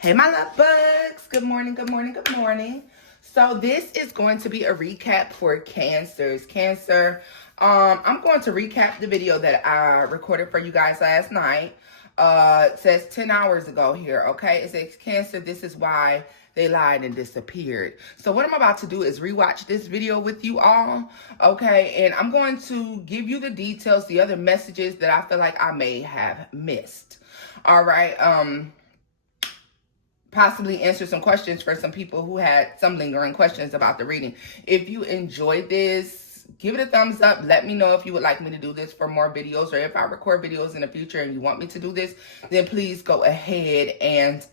Hey, my love bugs. Good morning, good morning, good morning. So this is going to be a recap for Cancers. Cancer, I'm going to recap the video that I recorded for you guys last night. It says 10 hours ago here, okay? It says, Cancer, this is why they lied and disappeared. So what I'm about to do is rewatch this video with you all, okay? And I'm going to give you the details, the other messages that I feel like I may have missed. All right, possibly answer some questions for some people who had some lingering questions about the reading. If you enjoyed this, give it a thumbs up. Let me know if you would like me to do this for more videos, or if I record videos in the future and you want me to do this, then please go ahead and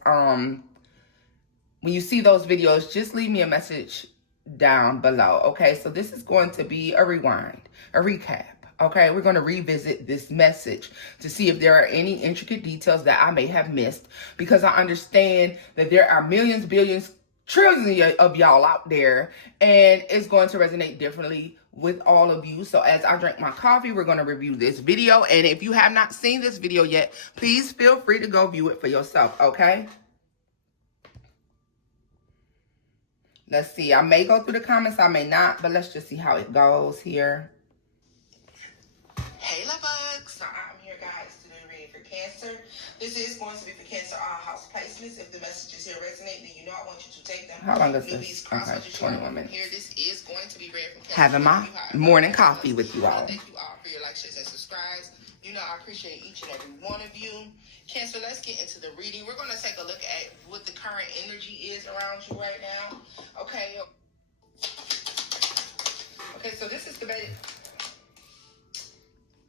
when you see those videos, just leave me a message down below. Okay, so this is going to be a rewind, a recap. Okay, we're going to revisit this message to see if there are any intricate details that I may have missed, because I understand that there are millions, billions, trillions of y'all out there, and it's going to resonate differently with all of you. So as I drink my coffee, we're going to review this video. And if you have not seen this video yet, please feel free to go view it for yourself, okay? Let's see. I may go through the comments, I may not, but let's just see how it goes here. Hey, love bugs. So I'm here, guys, to do the reading for Cancer. This is going to be for Cancer all house placements. If the messages here resonate, then you know I want you to take them. How long is this? Okay, 21 minutes. Here, this is going to be read from Cancer. Having my morning coffee with you all. Thank you all for your likes, shares, and subscribes. You know I appreciate each and every one of you. Cancer, let's get into the reading. We're going to take a look at what the current energy is around you right now. Okay. Okay, so this is the basic.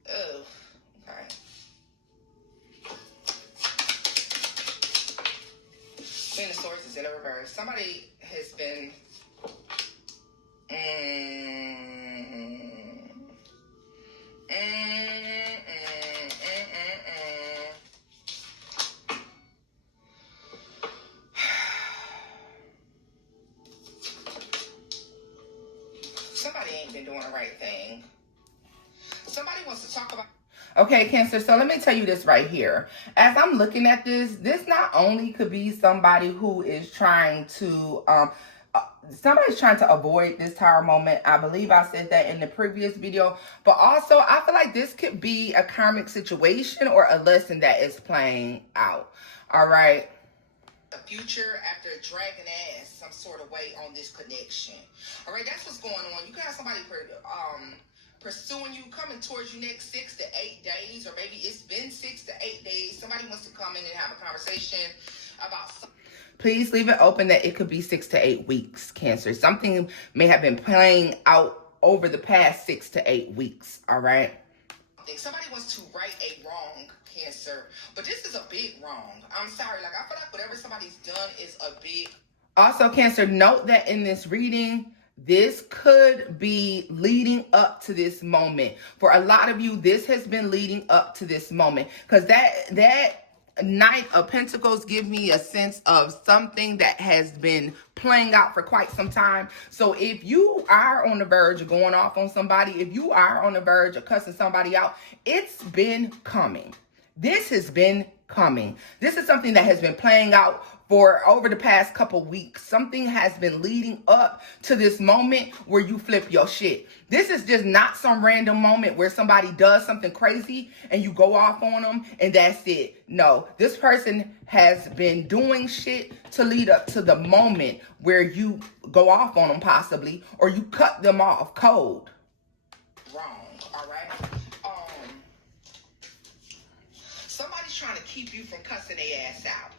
Oh, okay. Queen of Swords is in a reverse. Somebody has been somebody ain't been doing the right thing. Somebody wants to talk about. Okay, Cancer, so let me tell you this right here. As I'm looking at this, this not only could be somebody who is trying to, somebody's trying to avoid this tower moment. I believe I said that in the previous video. But also, I feel like this could be a karmic situation or a lesson that is playing out. All right. The future after dragging ass some sort of way on this connection. All right, that's what's going on. You can have somebody pursuing you, coming towards you next 6 to 8 days, or maybe it's been 6 to 8 days. Somebody wants to come in and have a conversation about something. Please leave it open that it could be 6 to 8 weeks, Cancer. Something may have been playing out over the past 6 to 8 weeks, all right? Somebody wants to right a wrong, Cancer, but this is a big wrong. I'm sorry, like I feel like whatever somebody's done is a big. Also, Cancer, note that in this reading, this could be leading up to this moment. For a lot of you, this has been leading up to this moment, because that Knight of Pentacles give me a sense of something that has been playing out for quite some time. So if you are on the verge of going off on somebody, if you are on the verge of cussing somebody out, it's been coming. This has been coming. This is something that has been playing out for over the past couple weeks. Something has been leading up to this moment where you flip your shit. This is just not some random moment where somebody does something crazy and you go off on them and that's it. No, this person has been doing shit to lead up to the moment where you go off on them possibly, or you cut them off cold. Wrong, all right? Somebody's trying to keep you from cussing their ass out.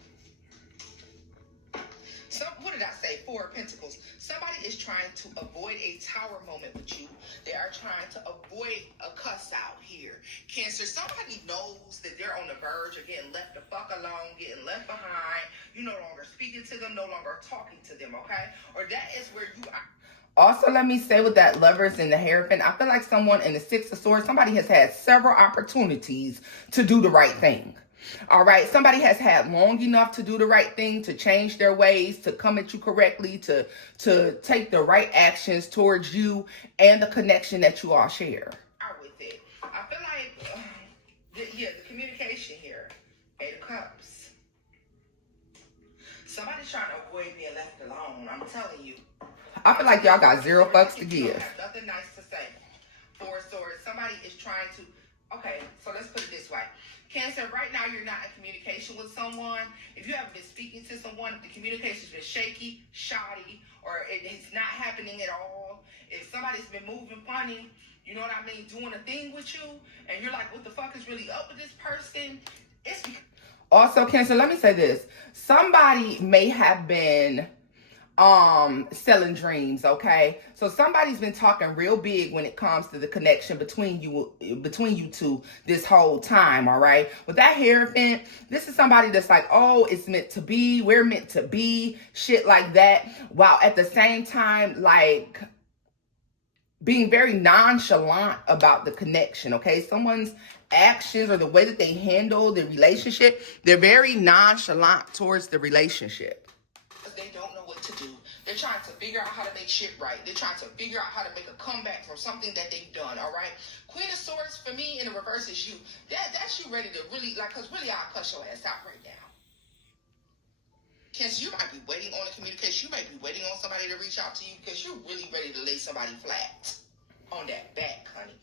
What did I say? 4 of Pentacles. Somebody is trying to avoid a tower moment with you. They are trying to avoid a cuss out here. Cancer, somebody knows that they're on the verge of getting left the fuck alone, getting left behind. You no longer speaking to them, no longer talking to them, okay? Or that is where you are. Also, let me say with that Lovers and the Hierophant, I feel like someone in the 6 of Swords, somebody has had several opportunities to do the right thing. All right, somebody has had long enough to do the right thing, to change their ways, to come at you correctly, to take the right actions towards you and the connection that you all share. With it, I feel like, the communication here, 8 of Cups. Somebody's trying to avoid being left alone. I'm telling you. I feel like y'all got zero fucks to give. Don't have nothing nice to say. Four swords. Somebody is trying to. Okay, so let's put it this way. Cancer, right now you're not in communication with someone. If you haven't been speaking to someone, the communication's been shaky, shoddy, or it's not happening at all. If somebody's been moving funny, you know what I mean, doing a thing with you, and you're like, what the fuck is really up with this person? It's because... Also, Cancer, let me say this. Somebody may have been selling dreams, okay? So somebody's been talking real big when it comes to the connection between you two this whole time, all right? With that Hierophant, this is somebody that's like, oh, it's meant to be, we're meant to be, shit like that, while at the same time, like, being very nonchalant about the connection, okay? Someone's actions or the way that they handle the relationship, they're very nonchalant towards the relationship. They don't know what to do. They're trying to figure out how to make shit right. They're trying to figure out how to make a comeback from something that they've done, all right? Queen of Swords, for me, in the reverse is you. That's you ready to really, like, because really I'll cuss your ass out right now. Cancer, you might be waiting on a communication. You might be waiting on somebody to reach out to you because you're really ready to lay somebody flat on that back, honey.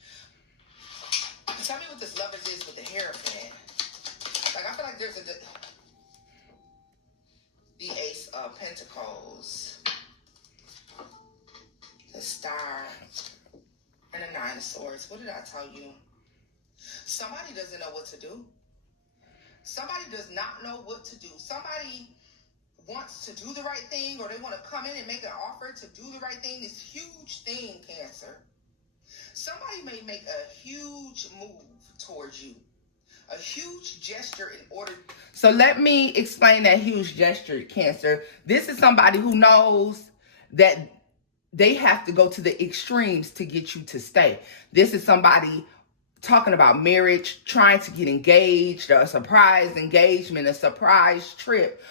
Tell me what this Lovers is with the Hierophant. Like, I feel like there's the Ace of Pentacles, the Star, and the Nine of Swords. What did I tell you? Somebody doesn't know what to do. Somebody does not know what to do. Somebody wants to do the right thing, or they want to come in and make an offer to do the right thing. This huge thing, Cancer. Somebody may make a huge move towards you. A huge gesture in order. So let me explain that huge gesture, Cancer. This is somebody who knows that they have to go to the extremes to get you to stay. This is somebody talking about marriage, trying to get engaged, a surprise engagement, a surprise trip.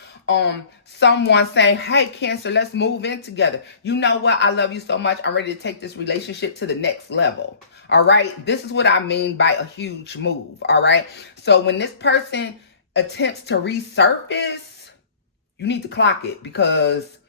Someone saying, hey, Cancer, let's move in together. You know what? I love you so much. I'm ready to take this relationship to the next level. All right. This is what I mean by a huge move. All right. So when this person attempts to resurface, you need to clock it because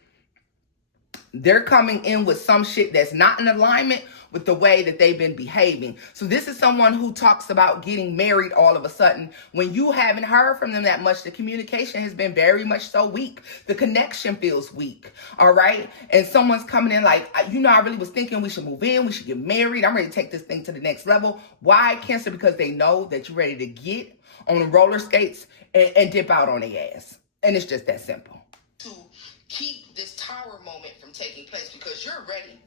they're coming in with some shit that's not in alignment with the way that they've been behaving. So this is someone who talks about getting married all of a sudden. When you haven't heard from them that much, the communication has been very much so weak. The connection feels weak, all right? And someone's coming in like, you know, I really was thinking we should move in, we should get married. I'm ready to take this thing to the next level. Why, Cancer? Because they know that you're ready to get on the roller skates and dip out on their ass. And it's just that simple. To keep this tower moment from taking place because you're ready.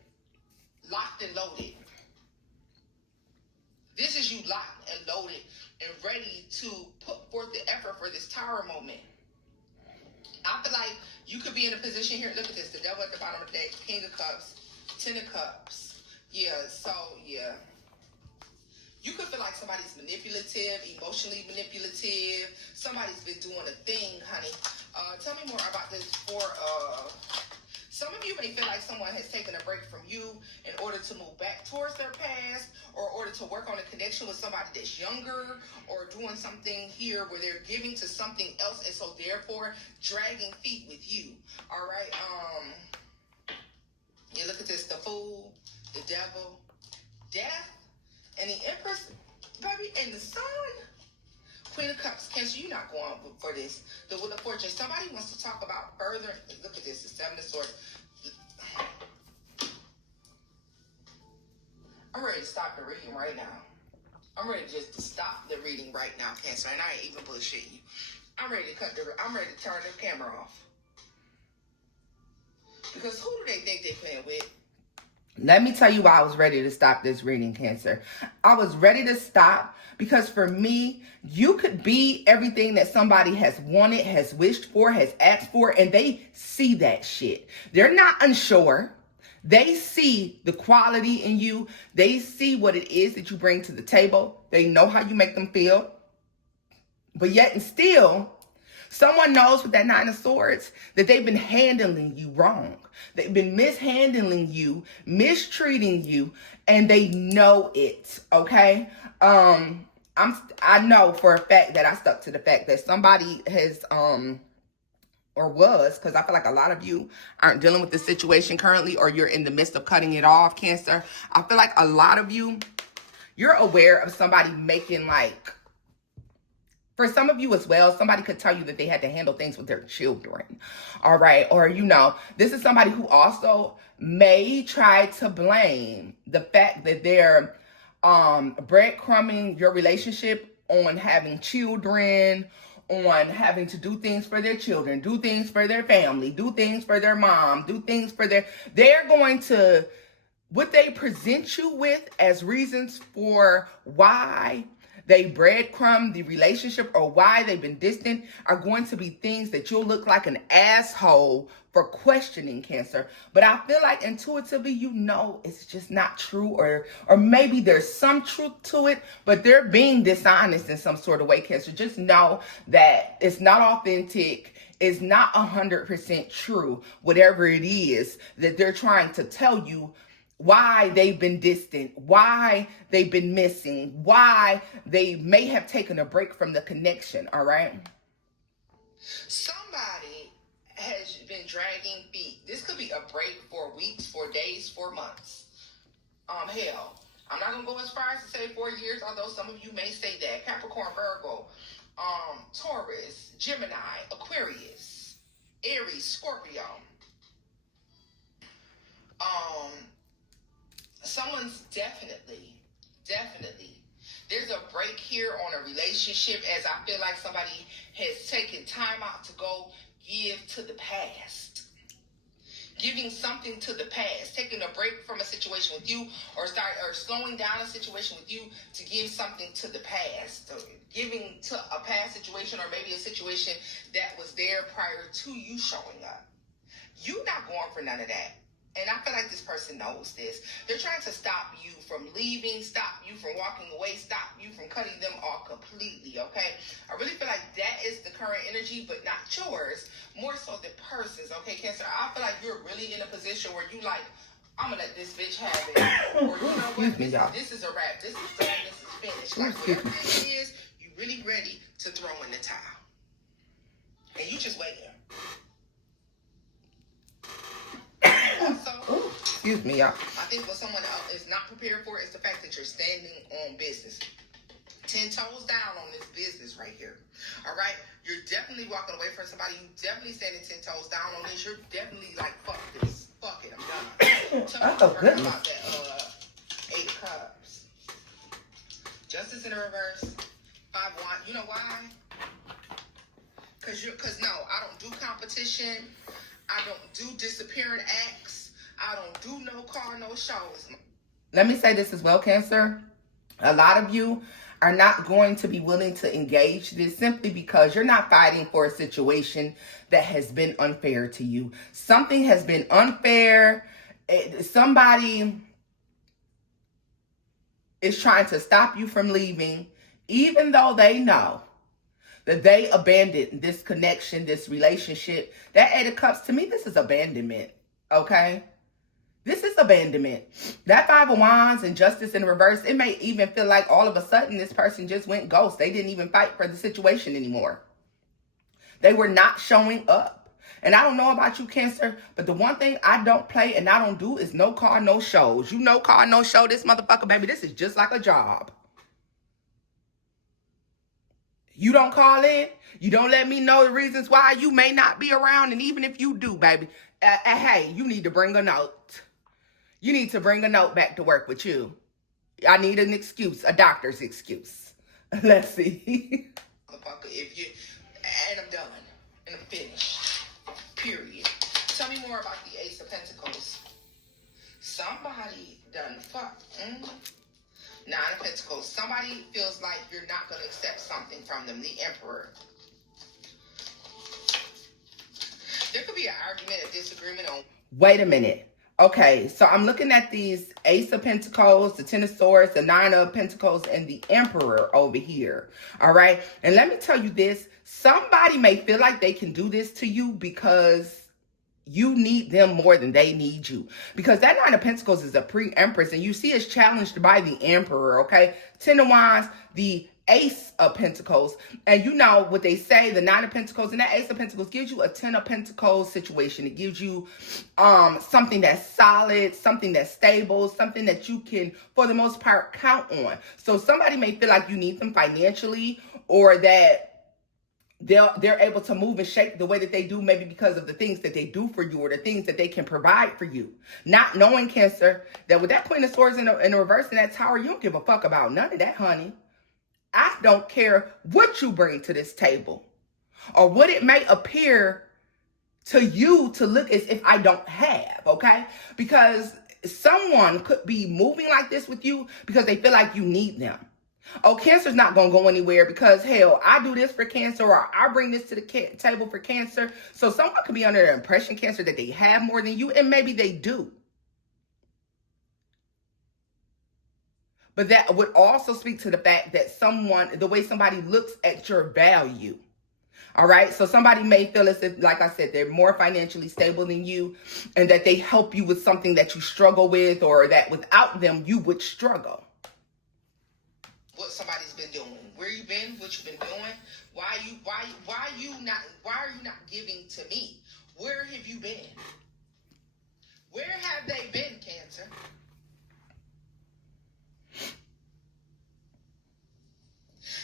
Locked and loaded. This is you locked and loaded and ready to put forth the effort for this tower moment. I feel like you could be in a position here. Look at this. The Devil at the bottom of the deck. King of Cups. Ten of Cups. Yeah, so, yeah. You could feel like somebody's manipulative, emotionally manipulative. Somebody's been doing a thing, honey. Tell me more about this some of you may feel like someone has taken a break from you in order to move back towards their past or in order to work on a connection with somebody that's younger or doing something here where they're giving to something else and so therefore dragging feet with you. All right. You look at this, the Fool, the Devil, Death, and the Empress, baby, and the Sun. Queen of Cups. Cancer, you're not going for this. The Wheel of Fortune. Somebody wants to talk about further. Look at this. The Seven of Swords. I'm ready to stop the reading right now. I'm ready just to stop the reading right now, Cancer. And I ain't even bullshitting you. I'm ready to turn the camera off. Because who do they think they're playing with? Let me tell you why I was ready to stop this reading, Cancer. I was ready to stop because for me, you could be everything that somebody has wanted, has wished for, has asked for, and they see that shit. They're not unsure. They see the quality in you. They see what it is that you bring to the table. They know how you make them feel. But yet and still, someone knows with that Nine of Swords that they've been handling you wrong. They've been mishandling you, mistreating you, and they know it, okay? I know for a fact that I stuck to the fact that somebody has or was, because I feel like a lot of you aren't dealing with this situation currently, or you're in the midst of cutting it off, Cancer. I feel like a lot of you, you're aware of somebody making, like, for some of you as well, somebody could tell you that they had to handle things with their children, all right? Or, you know, this is somebody who also may try to blame the fact that they're breadcrumbing your relationship on having children, on having to do things for their children, do things for their family, do things for their mom, do things for they're going to, what they present you with as reasons for why they breadcrumb the relationship or why they've been distant are going to be things that you'll look like an asshole for questioning, Cancer. But I feel like intuitively, you know, it's just not true, or maybe there's some truth to it, but they're being dishonest in some sort of way, Cancer. Just know that it's not authentic. It's not 100% true, whatever it is that they're trying to tell you, why they've been distant, why they've been missing, why they may have taken a break from the connection, all right? Somebody has been dragging feet. This could be a break for weeks, for days, for months. Hell, I'm not going to go as far as to say 4 years, although some of you may say that. Capricorn, Virgo, Taurus, Gemini, Aquarius, Aries, Scorpio. Someone's definitely, there's a break here on a relationship, as I feel like somebody has taken time out to go give to the past. Giving something to the past, taking a break from a situation with you, or slowing down a situation with you to give something to the past, or giving to a past situation, or maybe a situation that was there prior to you showing up. You're not going for none of that. And I feel like this person knows this. They're trying to stop you from leaving, stop you from walking away, stop you from cutting them off completely, okay? I really feel like that is the current energy, but not yours. More so the person's, okay, Cancer? I feel like you're really in a position where you like, I'm going to let this bitch have it. Or you know what? This is a wrap. This is done. This is finished. Like, whatever this is, you're really ready to throw in the towel. And you just waiting. Also, excuse me, y'all. I think what someone else is not prepared for is the fact that you're standing on business. 10 toes down on this business right here. All right? You're definitely walking away from somebody. You definitely standing 10 toes down on this. You're definitely like, fuck this. Fuck it. I'm done. Tell me about that 8 of Cups. Justice in the reverse. 5 of Wands. You know why? Because no, I don't do competition. I don't do disappearing acts. I don't do no car, no shows. Let me say this as well, Cancer. A lot of you are not going to be willing to engage this simply because you're not fighting for a situation that has been unfair to you. Something has been unfair. Somebody is trying to stop you from leaving, even though they know that they abandoned this connection, this relationship. That 8 of Cups, to me, this is abandonment, okay? This is abandonment. That 5 of Wands and Justice in reverse, it may even feel like all of a sudden this person just went ghost. They didn't even fight for the situation anymore. They were not showing up. And I don't know about you, Cancer, but the one thing I don't play and I don't do is no car, no shows. You no car, no show, this motherfucker, baby, this is just like a job. You don't call in. You don't let me know the reasons why you may not be around. And even if you do, baby, hey, you need to bring a note. You need to bring a note back to work with you. I need an excuse, a doctor's excuse. Let's see. If you, and I'm done. And I'm finished. Period. Tell me more about the Ace of Pentacles. Somebody done fucked. 9 of Pentacles. Somebody feels like you're not going to accept something from them. The Emperor. There could be an argument, a disagreement on... Wait a minute. Okay, so I'm looking at these Ace of Pentacles, the 10 of Swords, the 9 of Pentacles, and the Emperor over here. All right? And let me tell you this. Somebody may feel like they can do this to you because you need them more than they need you. Because that 9 of Pentacles is a pre-Empress, and you see it's challenged by the Emperor, okay? 10 of Wands, the Ace of Pentacles. And you know what they say, the Nine of Pentacles and that Ace of Pentacles gives you a Ten of Pentacles situation. It gives you something that's solid, something that's stable, something that you can, for the most part, count on. So somebody may feel like you need them financially, or that they're able to move and shape the way that they do, maybe because of the things that they do for you or the things that they can provide for you. Not knowing, Cancer, that with that Queen of Swords in the reverse in that Tower, you don't give a fuck about none of that, honey. I don't care what you bring to this table or what it may appear to you to look as if I don't have, okay? Because someone could be moving like this with you because they feel like you need them. Oh, Cancer's not going to go anywhere because, hell, I do this for Cancer, or I bring this to the table for Cancer. So someone could be under the impression, Cancer, that they have more than you, and maybe they do. But that would also speak to the fact that the way somebody looks at your value. All right. So somebody may feel as if, like I said, they're more financially stable than you, and that they help you with something that you struggle with, or that without them, you would struggle. What somebody's been doing, where you been, what you've been doing, why are you not giving to me? Where have you been? Where have they been, Cancer?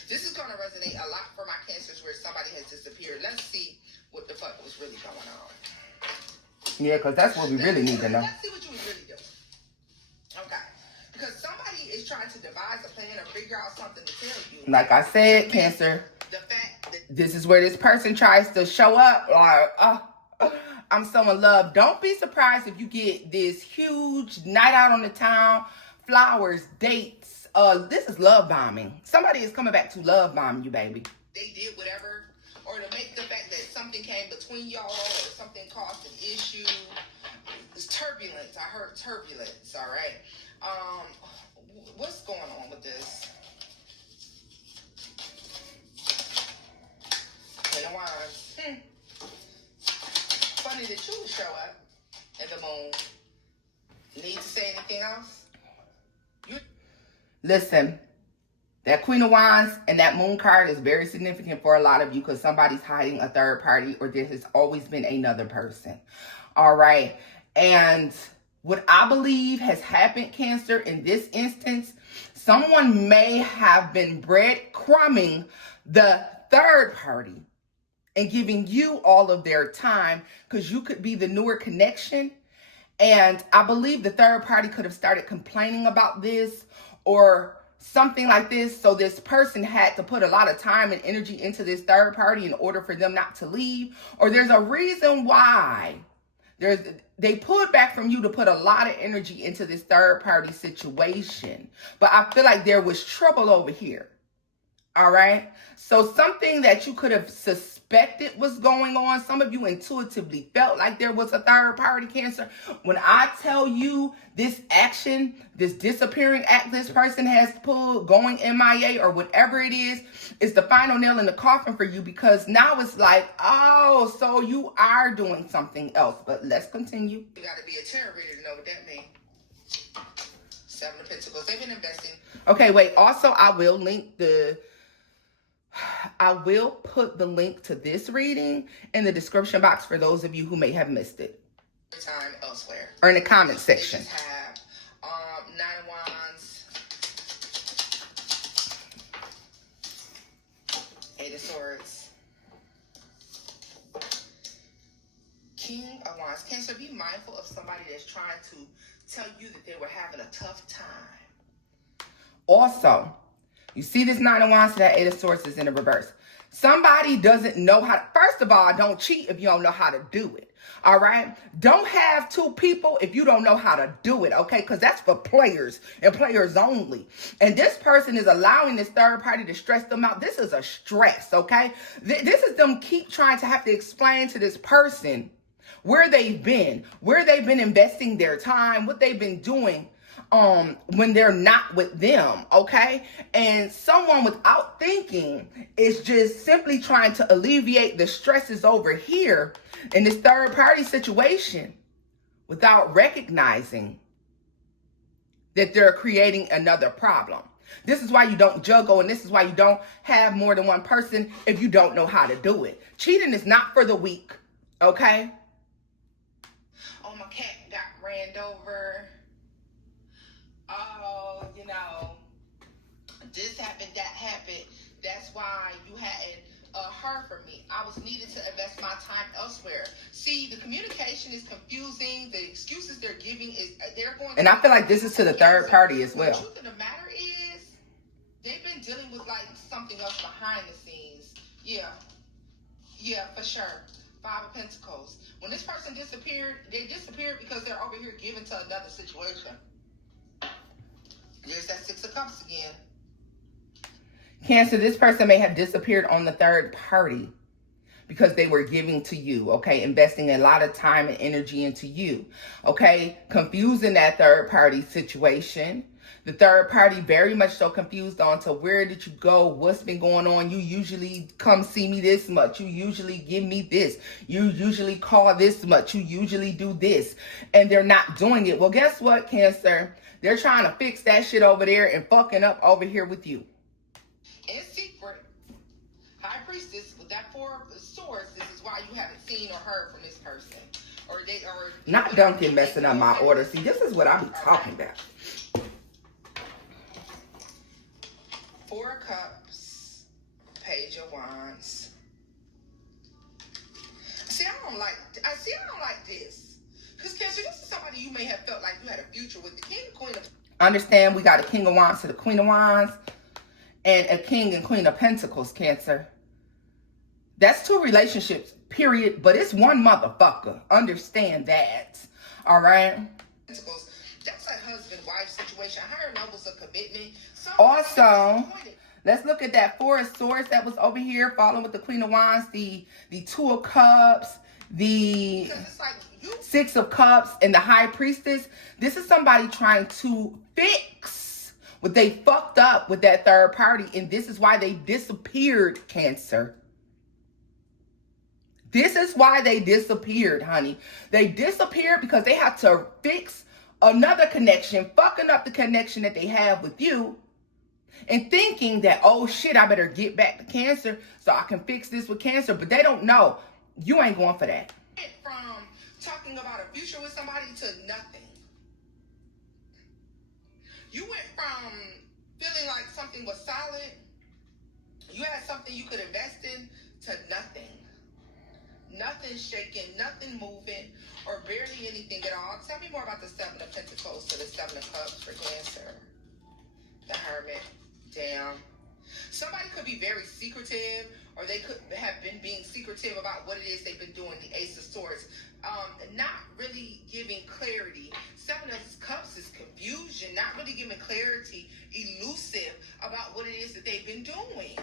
This is going to resonate a lot for my Cancers where somebody has disappeared. Let's see what the fuck was really going on. Yeah, because that's what we really need to know. Let's see what you was really doing. Okay. Because somebody is trying to devise a plan or figure out something to tell you. Like I said, Cancer, the fact that this is where this person tries to show up like, I'm so in love. Don't be surprised if you get this huge night out on the town, flowers, dates. This is love bombing. Somebody is coming back to love bomb you, baby. They did whatever, or to make the fact that something came between y'all, or something caused an issue. It's turbulence. I heard turbulence. All right. What's going on with this? Queen of Wands. Funny that you would show up at the moon. Need to say anything else? Listen, that Queen of Wands and that Moon card is very significant for a lot of you because somebody's hiding a third party, or there has always been another person. All right. And what I believe has happened, Cancer, in this instance, someone may have been breadcrumbing the third party and giving you all of their time because you could be the newer connection. And I believe the third party could have started complaining about this or something like this. So this person had to put a lot of time and energy into this third party in order for them not to leave. Or there's a reason why they pulled back from you to put a lot of energy into this third party situation. But I feel like there was trouble over here. All right. So something that you could have suspected was going on. Some of you intuitively felt like there was a third party, Cancer. When I tell you this action, this disappearing act this person has pulled, going MIA or whatever it is the final nail in the coffin for you, because now it's like, oh, so you are doing something else. But let's continue. You got to be a tarot reader to know what that means. Seven of Pentacles. They've been investing. Okay, wait. Also, I will put the link to this reading in the description box for those of you who may have missed it. Time elsewhere. Or in the comment section. They just have Nine of Wands, Eight of Swords, King of Wands. Cancer, be mindful of somebody that's trying to tell you that they were having a tough time. Also, you see this Nine of Wands, that Eight of Swords is in the reverse. Somebody doesn't know how to, first of all, don't cheat if you don't know how to do it. All right? Don't have two people if you don't know how to do it, okay? Because that's for players and players only. And this person is allowing this third party to stress them out. This is a stress, okay? This is them keep trying to have to explain to this person where they've been investing their time, what they've been doing when they're not with them, okay? And someone without thinking is just simply trying to alleviate the stresses over here in this third party situation without recognizing that they're creating another problem. This is why you don't juggle, and this is why you don't have more than one person if you don't know how to do it. Cheating is not for the weak, okay? Oh, my cat got ran over. Oh, you know, this happened, that happened. That's why you hadn't heard from me. I was needed to invest my time elsewhere. See, the communication is confusing. The excuses they're giving is they're going. And I feel like this is to the third party as well. The truth of the matter is, they've been dealing with like something else behind the scenes. Yeah, for sure. Five of Pentacles. When this person disappeared, they disappeared because they're over here giving to another situation. There's that Six of Cups again. Cancer, this person may have disappeared on the third party because they were giving to you, okay? Investing a lot of time and energy into you, okay? Confusing that third party situation. The third party very much so confused on to where did you go? What's been going on? You usually come see me this much. You usually give me this. You usually call this much. You usually do this. And they're not doing it. Well, guess what, Cancer? They're trying to fix that shit over there and fucking up over here with you. In secret, High Priestess with that Four of Swords, this is why you haven't seen or heard from this person. Or not Duncan messing up my order. See, this is what I be talking about. Four of Cups, Page of Wands. See, I don't like this. Because Cancer, this is somebody you may have felt like you had a future with. The King and Queen of... Understand, we got a King of Wands to the Queen of Wands. And a King and Queen of Pentacles, Cancer. That's two relationships, period. But it's one motherfucker. Understand that. All right? Pentacles. That's a husband-wife situation. Higher levels of commitment. Also, let's look at that Four of Swords that was over here, following with the Queen of Wands, the Two of Cups, the Six of Cups, and the High Priestess. This is somebody trying to fix what they fucked up with that third party, and this is why they disappeared, Cancer. This is why they disappeared, honey. They disappeared because they had to fix another connection, fucking up the connection that they have with you, and thinking that, oh shit, I better get back to Cancer so I can fix this with Cancer. But they don't know. You ain't going for that. From talking about a future with somebody to nothing. You went from feeling like something was solid, you had something you could invest in, to nothing. Nothing shaking, nothing moving, or barely anything at all. Tell me more about the Seven of Pentacles to the Seven of Cups for Cancer. The Hermit. Damn. Somebody could be very secretive, or they could have been being secretive about what it is they've been doing. The Ace of Swords. Not really giving clarity. Seven of Cups is confusion, not really giving clarity, elusive about what it is that they've been doing.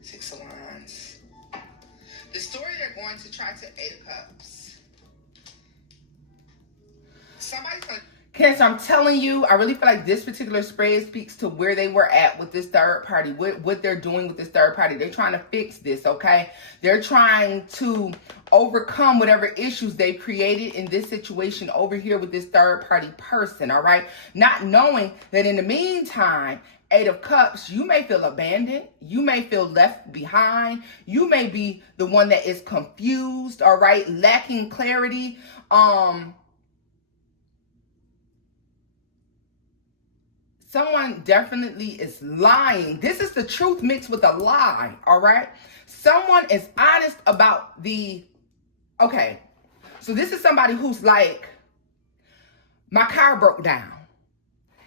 Six of Wands. The story they're going to try to Eight of Cups. Somebody's going to... Cancer, I'm telling you, I really feel like this particular spread speaks to where they were at with this third party, what they're doing with this third party. They're trying to fix this, okay? They're trying to overcome whatever issues they've created in this situation over here with this third party person, all right? Not knowing that in the meantime, Eight of Cups, you may feel abandoned. You may feel left behind. You may be the one that is confused, all right? Lacking clarity. Someone definitely is lying. This is the truth mixed with a lie, all right? Someone is honest about okay. So this is somebody who's like, my car broke down.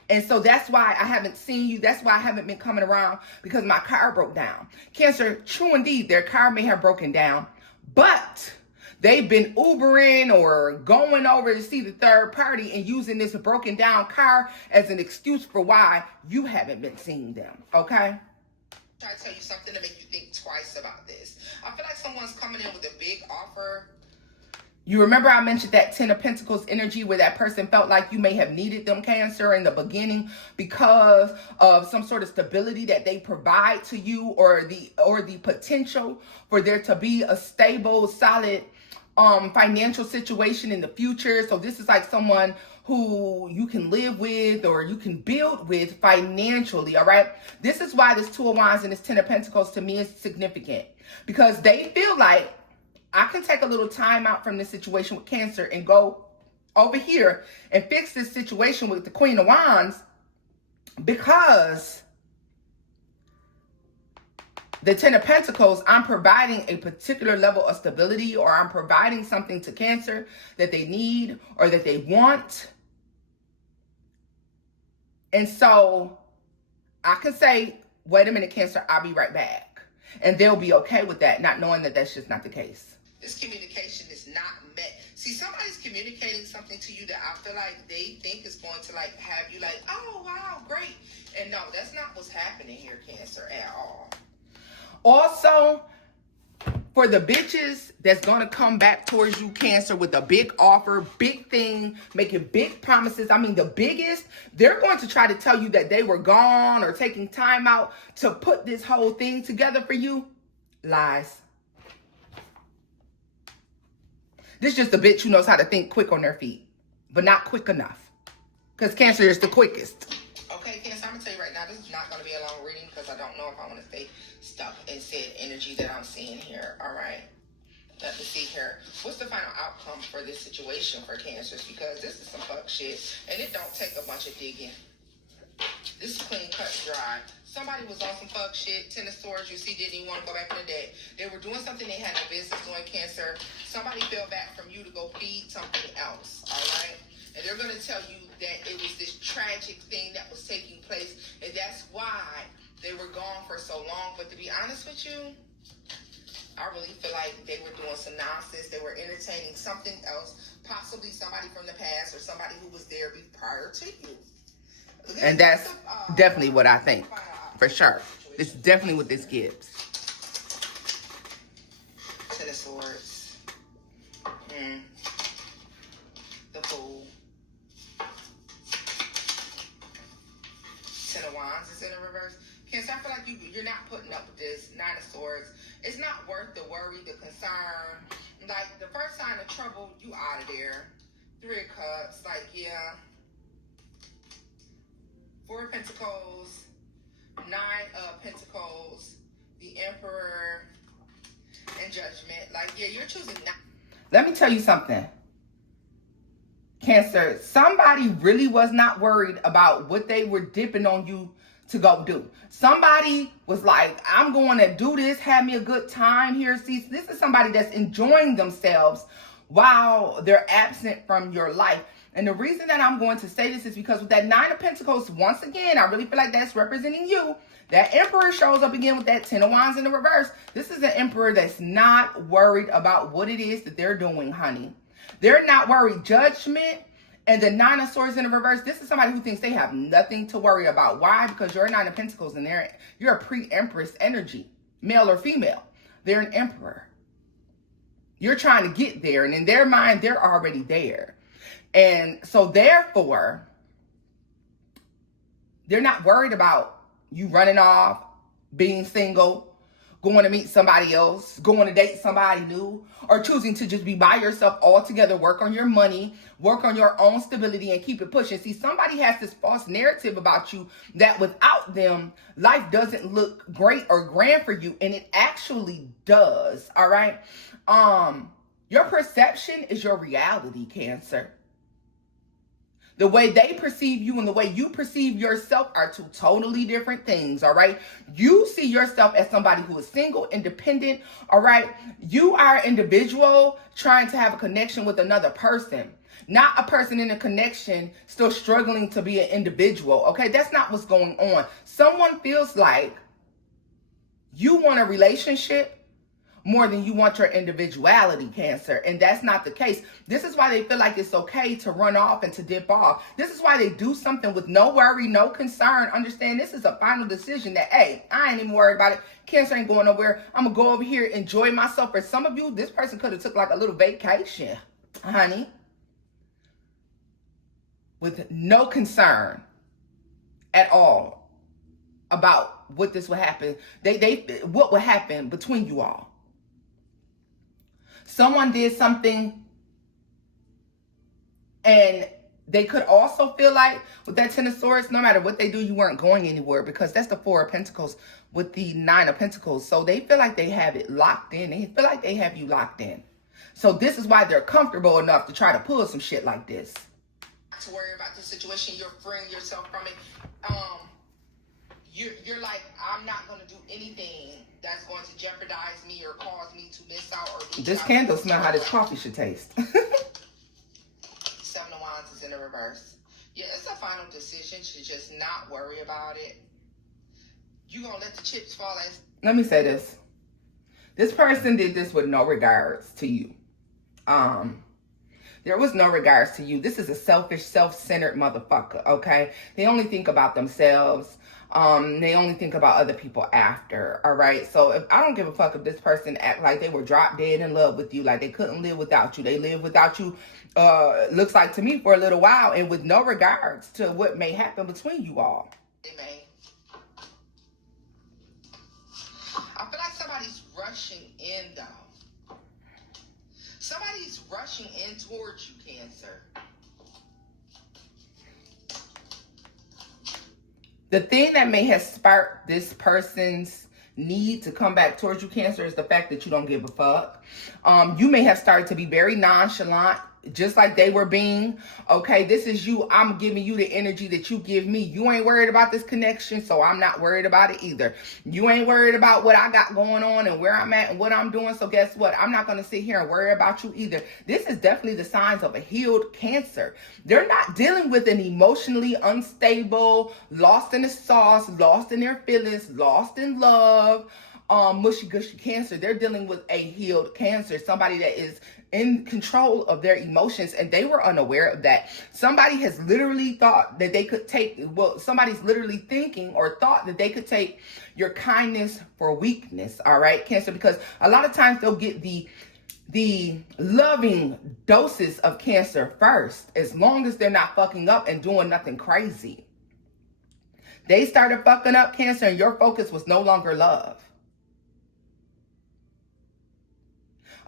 And so that's why I haven't seen you. That's why I haven't been coming around, because my car broke down. Cancer, true indeed, their car may have broken down, but they've been Ubering or going over to see the third party and using this broken down car as an excuse for why you haven't been seeing them, okay? Try to tell you something to make you think twice about this. I feel like someone's coming in with a big offer. You remember I mentioned that Ten of Pentacles energy where that person felt like you may have needed them, Cancer, in the beginning because of some sort of stability that they provide to you, or the potential for there to be a stable, solid financial situation in the future. So this is like someone who you can live with or you can build with financially, all right? This is why this Two of Wands and this Ten of Pentacles to me is significant, because they feel like I can take a little time out from this situation with Cancer and go over here and fix this situation with the Queen of Wands, because the Ten of Pentacles, I'm providing a particular level of stability, or I'm providing something to Cancer that they need or that they want. And so I can say, wait a minute, Cancer, I'll be right back. And they'll be okay with that, not knowing that that's just not the case. This communication is not met. See, somebody's communicating something to you that I feel like they think is going to like have you like, oh, wow, great. And no, that's not what's happening here, Cancer, at all. Also, for the bitches that's going to come back towards you, Cancer, with a big offer, big thing, making big promises. I mean, the biggest, they're going to try to tell you that they were gone or taking time out to put this whole thing together for you. Lies. This is just a bitch who knows how to think quick on their feet, but not quick enough. Because Cancer is the quickest. Okay, Cancer, I'm going to tell you right now, this is not going to be a long reading because I don't know if I want to stay stuck in said energy that I'm seeing here. All right. Let me see here. What's the final outcome for this situation for Cancers? Because this is some fuck shit, and it don't take a bunch of digging. This is clean, cut, dry. Somebody was on some fuck shit. Ten of Swords, you see, didn't even want to go back in the day. They were doing something they had no business doing, Cancer. Somebody fell back from you to go feed something else, all right? And they're going to tell you that it was this tragic thing that was taking place, and that's why they were gone for so long. But to be honest with you, I really feel like they were doing some nonsense. They were entertaining something else, possibly somebody from the past or somebody who was there prior to you. And that's definitely what I think, for sure. It's definitely what this gives. Ten of Swords. The Fool. Ten of Wands is in the reverse. Cancer, I feel like you're not putting up with this. Nine of Swords. It's not worth the worry, the concern. Like, the first sign of trouble, you out of there. Three of Cups. Like, yeah. Four of Pentacles, Nine of Pentacles, the Emperor, and Judgment. Like, yeah, you're choosing not. Let me tell you something. Cancer, somebody really was not worried about what they were dipping on you to go do. Somebody was like, I'm going to do this, have me a good time here. See, this is somebody that's enjoying themselves while they're absent from your life. And the reason that I'm going to say this is because with that Nine of Pentacles, once again, I really feel like that's representing you. That Emperor shows up again with that Ten of Wands in the reverse. This is an Emperor that's not worried about what it is that they're doing, honey. They're not worried. Judgment and the Nine of Swords in the reverse. This is somebody who thinks they have nothing to worry about. Why? Because you're a Nine of Pentacles and you're a pre-Empress energy, male or female. They're an Emperor. You're trying to get there, and in their mind, they're already there. And so therefore, they're not worried about you running off, being single, going to meet somebody else, going to date somebody new, or choosing to just be by yourself altogether, work on your money, work on your own stability, and keep it pushing. See, somebody has this false narrative about you that without them, life doesn't look great or grand for you, and it actually does, all right? Your perception is your reality, Cancer. The way they perceive you and the way you perceive yourself are two totally different things, all right? You see yourself as somebody who is single, independent, all right? You are an individual trying to have a connection with another person, not a person in a connection still struggling to be an individual, okay? That's not what's going on. Someone feels like you want a relationship more than you want your individuality, Cancer. And that's not the case. This is why they feel like it's okay to run off and to dip off. This is why they do something with no worry, no concern. Understand, this is a final decision that, hey, I ain't even worried about it. Cancer ain't going nowhere. I'm going to go over here, enjoy myself. For some of you, this person could have took like a little vacation, honey, with no concern at all about what this would happen. What would happen between you all. Someone did something, and they could also feel like with that Ten of Swords, no matter what they do, you weren't going anywhere, because that's the Four of Pentacles with the Nine of Pentacles. So they feel like they have it locked in. They feel like they have you locked in. So this is why they're comfortable enough to try to pull some shit like this. To worry about the situation, you're freeing yourself from it. You're like, I'm not going to do anything that's going to jeopardize me or cause me to miss out. Or this candle smell how this coffee should taste. Seven of Wands is in the reverse. Yeah, it's a final decision to just not worry about it. You're going to let the chips fall as... Let me say this. This person did this with no regards to you. There was no regards to you. This is a selfish, self-centered motherfucker, okay? They only think about themselves. They only think about other people after, all right? So if I don't give a fuck if this person act like they were drop dead in love with you, like they couldn't live without you. They lived without you, looks like to me, for a little while, and with no regards to what may happen between you all. Amen. I feel like somebody's rushing in, though. Somebody's rushing in towards you, Cancer. The thing that may have sparked this person's need to come back towards you, Cancer, is the fact that you don't give a fuck. You may have started to be very nonchalant, just like they were being. Okay, this is you. I'm giving you the energy that you give me. You ain't worried about this connection, so I'm not worried about it either. You ain't worried about what I got going on and where I'm at and what I'm doing, so guess what? I'm not going to sit here and worry about you either. This is definitely the signs of a healed Cancer. They're not dealing with an emotionally unstable, lost in the sauce, lost in their feelings, lost in love, mushy gushy Cancer. They're dealing with a healed Cancer, somebody that is in control of their emotions, and they were unaware of that. Somebody has literally thought that they could take, well, somebody's literally thinking or thought that they could take your kindness for weakness, all right, Cancer, because a lot of times they'll get the loving doses of Cancer first, as long as they're not fucking up and doing nothing crazy. They started fucking up, Cancer, and your focus was no longer love.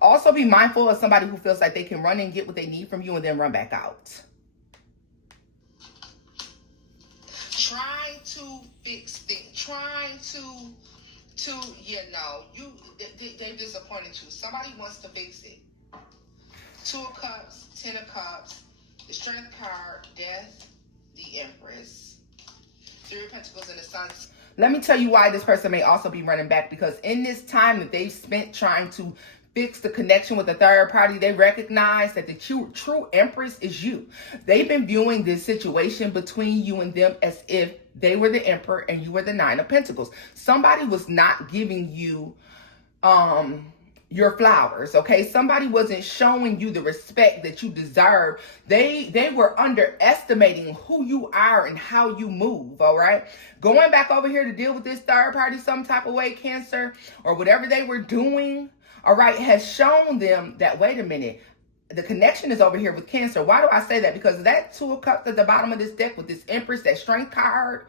Also be mindful of somebody who feels like they can run and get what they need from you and then run back out. Trying to fix things. Trying to, you know, they've disappointed you. Somebody wants to fix it. Two of Cups, Ten of Cups, the Strength card, Death, the Empress, Three of Pentacles, and the Sun. Let me tell you why this person may also be running back, because in this time that they've spent trying to fix the connection with the third party, they recognize that the true Empress is you. They've been viewing this situation between you and them as if they were the Emperor and you were the Nine of Pentacles. Somebody was not giving you your flowers, okay? Somebody wasn't showing you the respect that you deserve. They were underestimating who you are and how you move, all right? Going back over here to deal with this third party some type of way, Cancer, or whatever they were doing, all right, has shown them that, wait a minute, the connection is over here with Cancer. Why do I say that? Because that Two of Cups at the bottom of this deck with this Empress, that Strength card,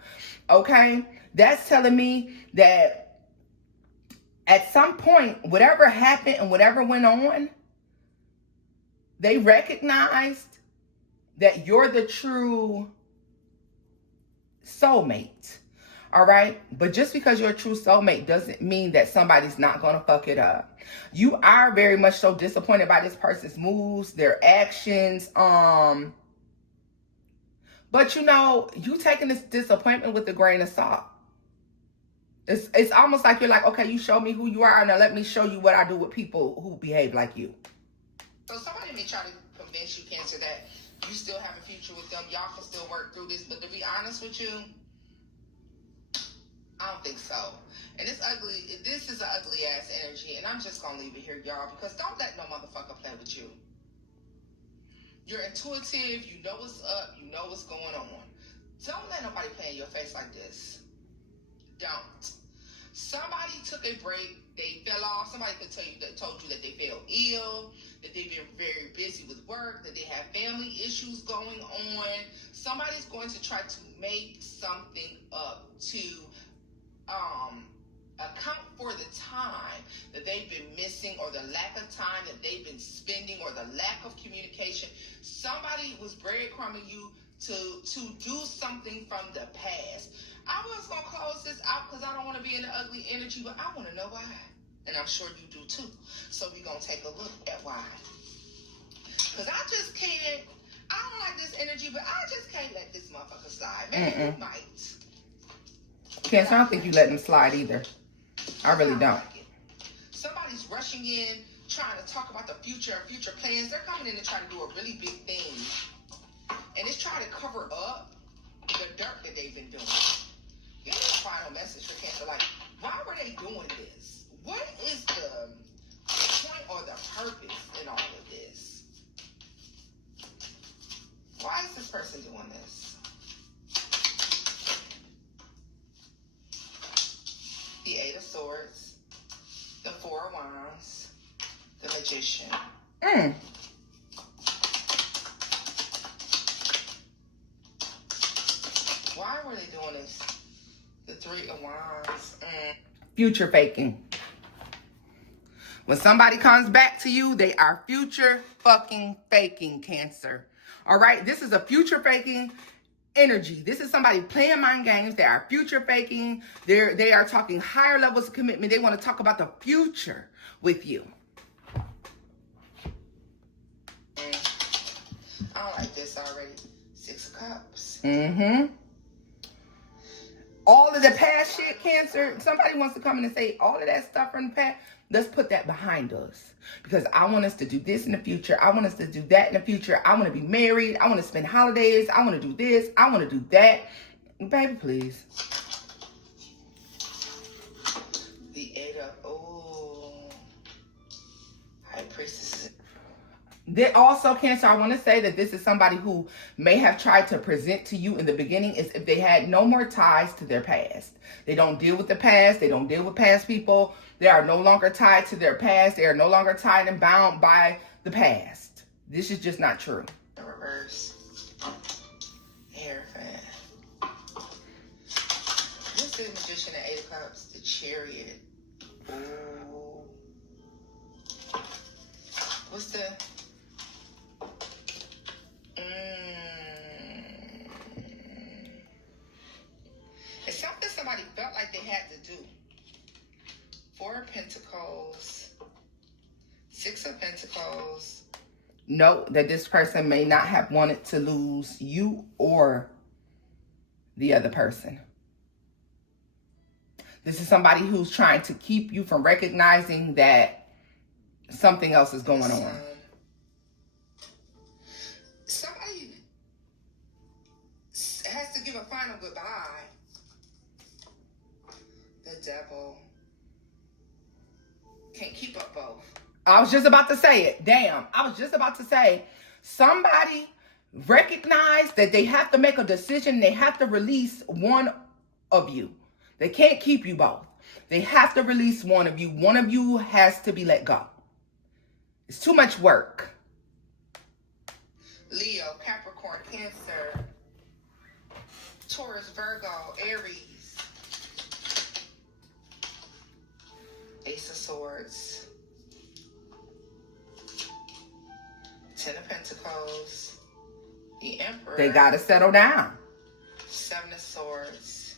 okay, that's telling me that at some point, whatever happened and whatever went on, they recognized that you're the true soulmate. All right. But just because you're a true soulmate doesn't mean that somebody's not going to fuck it up. You are very much so disappointed by this person's moves, their actions. But you know, you taking this disappointment with a grain of salt. It's almost like you're like, okay, you show me who you are, and now let me show you what I do with people who behave like you. So somebody may try to convince you, Cancer, that you still have a future with them. Y'all can still work through this. But to be honest with you, I don't think so. And it's ugly. This is an ugly ass energy, and I'm just gonna leave it here, y'all, because don't let no motherfucker play with you. You're intuitive. You know what's up. You know what's going on. Don't let nobody play in your face like this. Don't. Somebody took a break. They fell off. Somebody could told you that they fell ill, that they've been very busy with work, that they have family issues going on. Somebody's going to try to make something up to account for the time that they've been missing investing or the lack of time that they've been spending or the lack of communication. Somebody was breadcrumbing you to do something from the past. I was going to close this out because I don't want to be in the ugly energy, but I want to know why. And I'm sure you do too. So we're going to take a look at why. Because I just can't, I don't like this energy, but I just can't let this motherfucker slide. Maybe you might. Cancer, I don't think you let them slide either. I really don't. Like somebody's rushing in, trying to talk about the future plans. They're coming in and trying to do a really big thing. And it's trying to cover up the dirt that they've been doing. Give me a final message for Cancer. Like, why were they doing this? What is the point or the purpose in all of this? Why is this person doing this? The Eight of Swords, the Four of Wands, the Magician. Why were they doing this? The Three of Wands. Future faking. When somebody comes back to you, they are future fucking faking, Cancer. All right? This is a future faking energy. This is somebody playing mind games. They are future faking. They are talking higher levels of commitment. They want to talk about the future with you. I don't like this already. Six of Cups. All of the past shit, Cancer, somebody wants to come in and say all of that stuff from the past, let's put that behind us. Because I want us to do this in the future. I want us to do that in the future. I want to be married. I want to spend holidays. I want to do this. I want to do that. Baby, please. The Eight of, High Priestess. Also, Cancer, I want to say that this is somebody who may have tried to present to you in the beginning as if they had no more ties to their past. They don't deal with the past. They don't deal with past people. They are no longer tied to their past. They are no longer tied and bound by the past. This is just not true. The reverse. Hierophant. What's the Magician and Eight of Cups? The Chariot. Ooh. What's the... It's something somebody felt like they had to do. Four of Pentacles. Six of Pentacles. Note that this person may not have wanted to lose you or the other person. This is somebody who's trying to keep you from recognizing that something else is going on. Somebody has to give a final goodbye. The Devil. Can't keep up both. I was just about to say it. Damn. I was just about to say, somebody recognize that they have to make a decision. They have to release one of you. They can't keep you both. They have to release one of you. One of you has to be let go. It's too much work. Leo, Capricorn, Cancer, Taurus, Virgo, Aries. Ace of Swords. Ten of Pentacles. The Emperor. They got to settle down. Seven of Swords.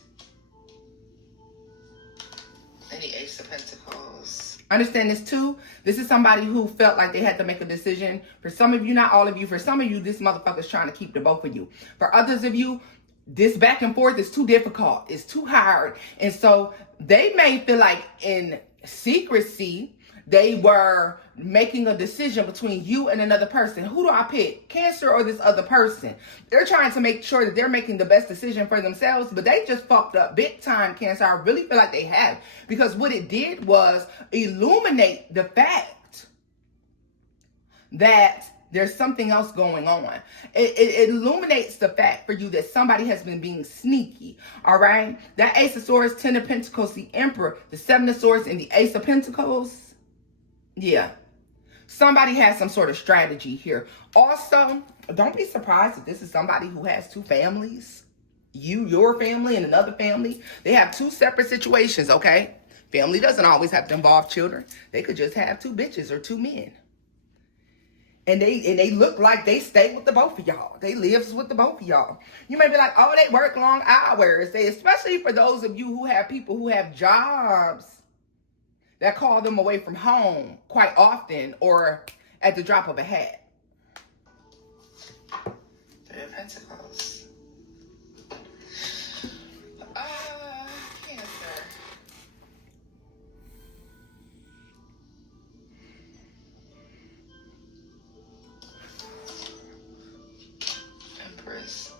And the Ace of Pentacles. Understand this too. This is somebody who felt like they had to make a decision. For some of you, not all of you. For some of you, this motherfucker's trying to keep the both of you. For others of you, this back and forth is too difficult. It's too hard. And so they may feel like in secrecy, they were making a decision between you and another person. Who do I pick? Cancer or this other person? They're trying to make sure that they're making the best decision for themselves, but they just fucked up big time, Cancer. I really feel like they have. Because what it did was illuminate the fact that there's something else going on. It illuminates the fact for you that somebody has been being sneaky, all right? That Ace of Swords, Ten of Pentacles, the Emperor, the Seven of Swords, and the Ace of Pentacles. Yeah. Somebody has some sort of strategy here. Also, don't be surprised if this is somebody who has two families. You, your family, and another family. They have two separate situations, okay? Family doesn't always have to involve children. They could just have 2 bitches or 2 men. And they look like they stay with the both of y'all. They lives with the both of y'all. You may be like, oh, they work long hours. Especially for those of you who have people who have jobs that call them away from home quite often or at the drop of a hat. Three of Pentacles. Cancer. Empress.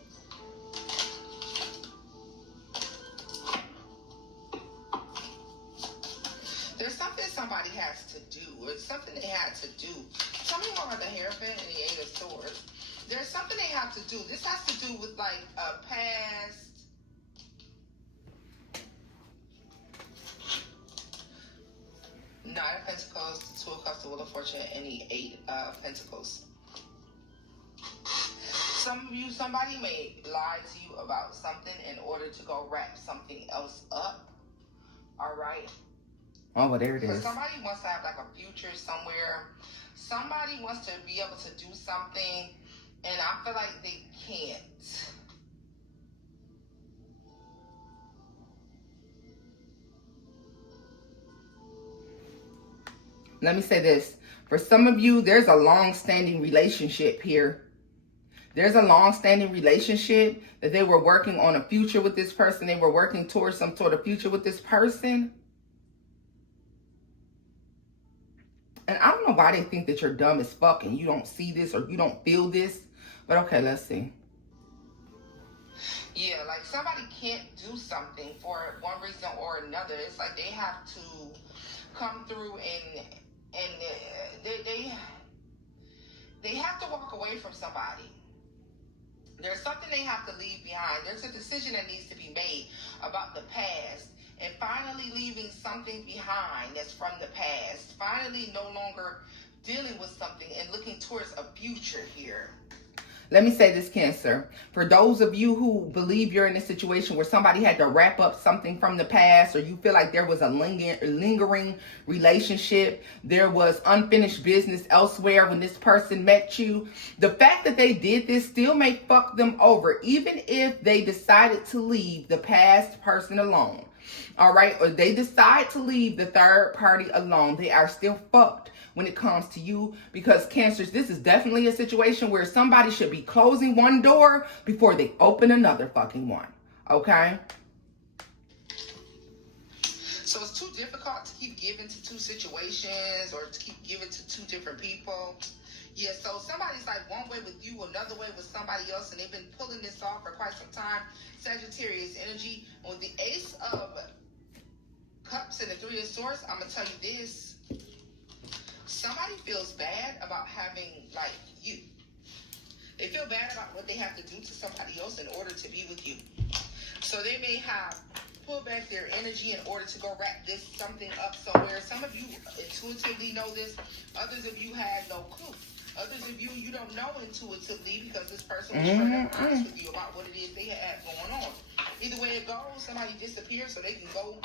There's something somebody has to do. It's something they had to do. Tell me more about the Hierophant and the Eight of Swords. There's something they have to do. This has to do with like a past. Nine of Pentacles, the Two of Cups, the Wheel of Fortune, and the Eight of Pentacles. Some of you, somebody may lie to you about something in order to go wrap something else up. All right. Oh, well, there it is. Somebody wants to have like a future somewhere. Somebody wants to be able to do something, and I feel like they can't. Let me say this. For some of you, there's a long-standing relationship here. There's a long-standing relationship that they were working on a future with this person. They were working towards some sort of future with this person. And I don't know why they think that you're dumb as fuck and you don't see this or you don't feel this. But okay, let's see. Yeah, like somebody can't do something for one reason or another. It's like they have to come through and they have to walk away from somebody. There's something they have to leave behind. There's a decision that needs to be made about the past and finally leaving something behind that's from the past. Finally no longer dealing with something and looking towards a future here. Let me say this, Cancer. For those of you who believe you're in a situation where somebody had to wrap up something from the past, or you feel like there was a lingering relationship, there was unfinished business elsewhere when this person met you, the fact that they did this still may fuck them over, even if they decided to leave the past person alone. All right? Or they decide to leave the third party alone. They are still fucked when it comes to you, because Cancers, this is definitely a situation where somebody should be closing one door before they open another fucking one. Okay? So it's too difficult to keep giving to 2 situations or to keep giving to 2 different people. Yeah, so somebody's like one way with you, another way with somebody else, and they've been pulling this off for quite some time. Sagittarius energy. With the Ace of Cups and the Three of Swords, I'm going to tell you this. Somebody feels bad about having, like, you. They feel bad about what they have to do to somebody else in order to be with you. So they may have pulled back their energy in order to go wrap this something up somewhere. Some of you intuitively know this. Others of you had no clue. Others of you, you don't know intuitively because this person was straight up honest with you about what it is they had going on. Either way it goes, somebody disappears so they can go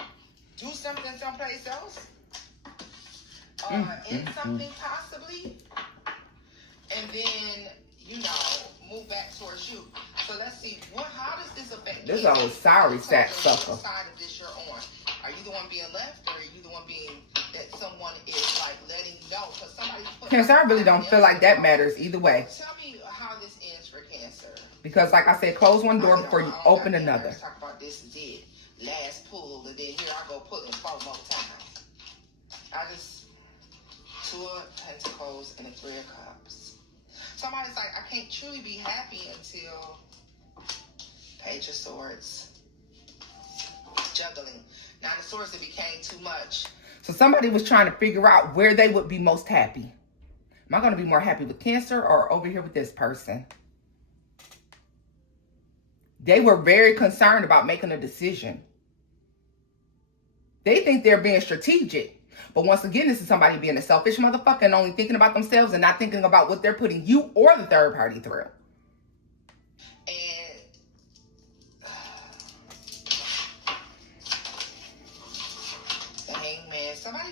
do something someplace else. In something possibly, and then, you know, move back towards you. So let's see, how does this affect this you? old sorry sack sucker. What side of this you're on? Are you the one being left, or are you the one being that someone is like letting know? Because somebody's putting Cancer, I really don't feel like that matters either way. Tell me how this ends for Cancer. Because like I said, close one door before you open another. Let's talk about this is it. Last pull, and then here I go pulling 4 more times. I just 2 of Pentacles and the 3 of Cups. Somebody's like, I can't truly be happy until Page of Swords. Juggling. Now the Swords, it became too much. So somebody was trying to figure out where they would be most happy. Am I going to be more happy with Cancer or over here with this person? They were very concerned about making a decision. They think they're being strategic. But once again, this is somebody being a selfish motherfucker and only thinking about themselves and not thinking about what they're putting you or the third party through. And the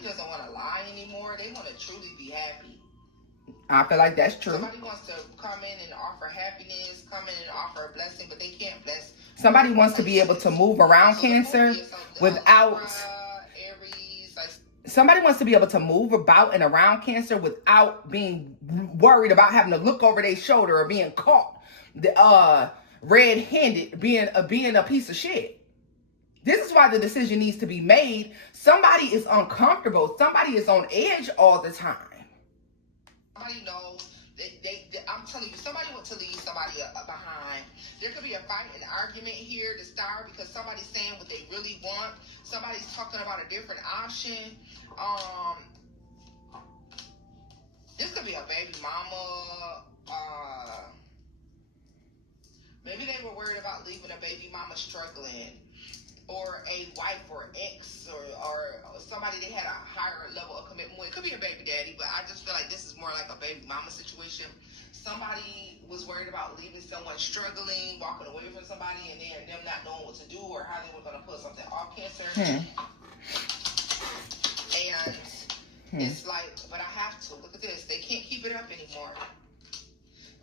doesn't want to lie anymore. They want to truly be happy. I feel like that's true. Somebody wants to come in and offer happiness, come in and offer a blessing, but they can't bless. Somebody wants to be able to move around Cancer without... Somebody wants to be able to move about and around Cancer without being worried about having to look over their shoulder or being caught red-handed, being a piece of shit. This is why the decision needs to be made. Somebody is uncomfortable. Somebody is on edge all the time. Somebody knows. I'm telling you, somebody wants to leave somebody behind. There could be a fight, an argument here to start because somebody's saying what they really want. Somebody's talking about a different option. This could be a baby mama. Maybe they were worried about leaving a baby mama struggling, or a wife or ex, or somebody they had a higher level of commitment with. It could be a baby daddy, but I just feel like this is more like a baby mama situation. Somebody was worried about leaving someone struggling, walking away from somebody, and then them not knowing what to do or how they were going to put something off Cancer. And it's like, but I have to. Look at this. They can't keep it up anymore.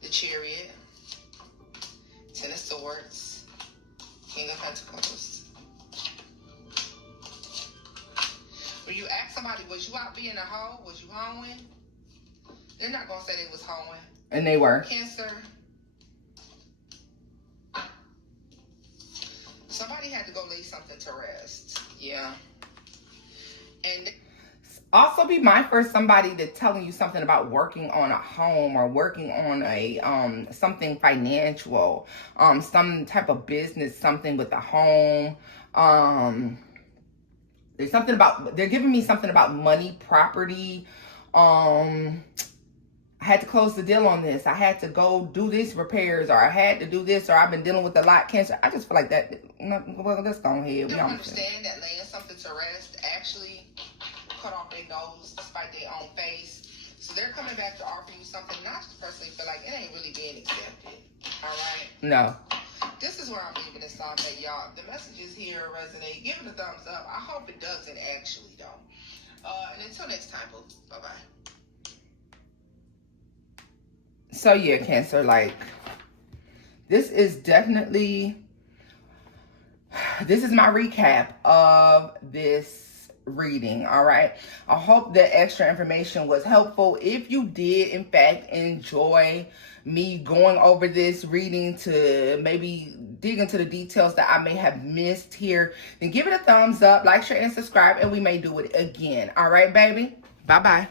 The Chariot, Ten of Swords, King of Pentacles. When you ask somebody, was you out being a hoe? Was you hoeing? They're not going to say they was hoeing. And they were. Cancer. Somebody had to go lay something to rest. Yeah. And also be mindful of somebody that's telling you something about working on a home or working on a something financial, some type of business, something with a home. There's something about, they're giving me something about money, property. I had to close the deal on this. I had to go do these repairs, or I had to do this, or I've been dealing with a lot of Cancer. I just feel like that. Well, let's go ahead. You don't understand that laying something to rest actually cut off their nose despite their own face. So they're coming back to offer you something, not to personally feel like it ain't really being accepted. All right? No. This is where I'm leaving this on, that y'all. The messages here resonate. Give it a thumbs up. I hope it doesn't actually, though. And until next time, boo. Bye-bye. So yeah, Cancer, like, this is definitely, this is my recap of this reading. All right, I hope the extra information was helpful. If you did in fact enjoy me going over this reading to maybe dig into the details that I may have missed here, then give it a thumbs up, like, share, and subscribe, and we may do it again. All right, baby. Bye-bye.